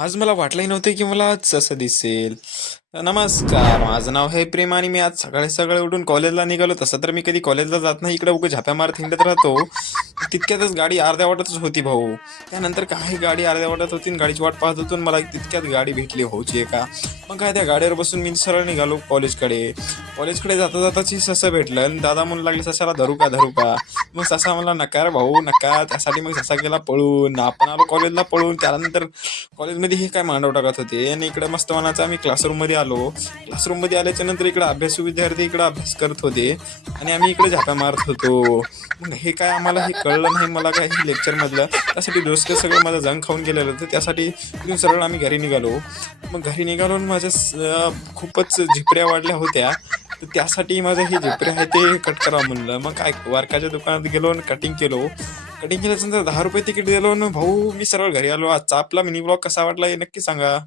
आज मला वाटलंही नव्हतं की मला आज असं दिसेल. नमस्कार, माझं नाव आहे प्रेम आणि मी आज सकाळी सकाळी उठून कॉलेजला निघालो. तसं तर मी कधी कॉलेजला जात नाही, इकडे उगाच झाप्या मारत हिंडत राहतो. तितक्यातच गाडी अर्ध्या वाटातच होती भाऊ. त्यानंतर काही गाडी अर्ध्या वाटात होती आणि गाडीची वाट पाहत होतो आणि मला तितक्यात गाडी भेटली भाऊची एका. मग काय त्या गाडीवर बसून मी सरळ निघालो कॉलेजकडे. कॉलेजकडे जाता जाताची ससं भेटलं आणि दादा म्हणू लागले, "ससाला धरू का धरू का?" मग ससा म्हणला, "नका रे भाऊ नका." त्यासाठी मग ससा गेला पळून. आपण आलो कॉलेजला पळून. त्यानंतर कॉलेजमध्ये हे काय मांडव टाकत होते आणि इकडे मस्त मनाचा आम्ही क्लासरूममध्ये आलो. क्लासरूममध्ये आल्याच्या नंतर इकडे अभ्यासू विद्यार्थी इकडे अभ्यास करत होते आणि आम्ही इकडे झापा मारत होतो. मग हे काय आम्हाला हे कळलं नाही मला काय हे लेक्चरमधलं. त्यासाठी डोसकं सगळं माझं जंग खाऊन गेलेलं होतं. त्यासाठी इथून सरळ आम्ही घरी निघालो. मग घरी निघालो आणि माझ्या खूपच झिपऱ्या वाढल्या होत्या. तर त्यासाठी माझं हे झिपरे आहे ते कट करावं म्हणलं. मग काय वारकाच्या दुकानात गेलो आणि कटिंग केलो. कटिंग केल्यानंतर ₹10 तिकीट दिलो ना भाऊ मी सरळ घरी आलो. आजचा आपला मिनी ब्लॉग कसा वाटला हे नक्की सांगा.